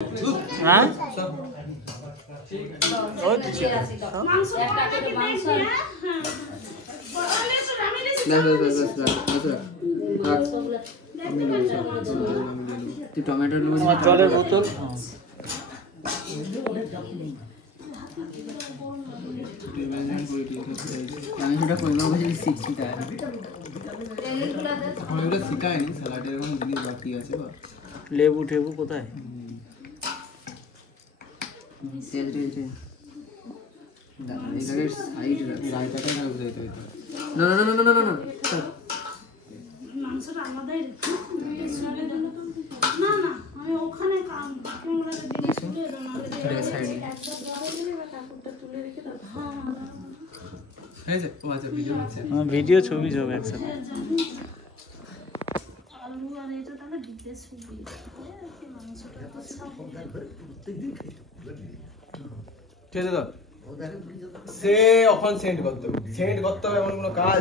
হ্যাঁ টমেটো জলের বোতল আমি সেটা করবো বলে শিখছি তাই ওগুলো শিখায়নি স্যালাডের কোনো জিনিস বাকি আছে বা লেবু টেবু কোথায় মাংসটা আমাদের না না আমি ওখানে ভিডিও ছবি সব একসাথে আলু আর এটা তাহলে দিতে ছবি মাংসটা তো ঠিক আছে তো সে এখন সেন্ড করতে হবে এমন কোনো কাজ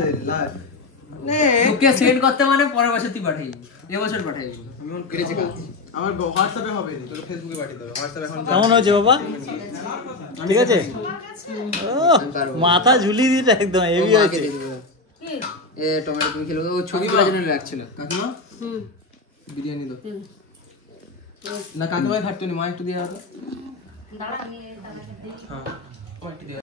ওকে সেন্ড করতে মানে পরের বছর তুই পাঠাই এবছর পাঠাই কেটেছে কাজ আমার হোয়াটসঅ্যাপে হবে না তোর ফেসবুকে পাঠিয়ে দেবে হোয়াটসঅ্যাপে এখন কেমন হয়েছে বাবা ঠিক আছে মাথা ঝুলিয়ে দিতে একদম হেভি হয়েছে এ টমেটো তুমি খেলো ও ছবি তোলার জন্য রাখছিল কাকিমা বিরিয়ানি দাও না কাকিমাই খাটতো নি মা একটু দিয়ে দাও দাঁড়া আমি দাঁড়া হ্যাঁ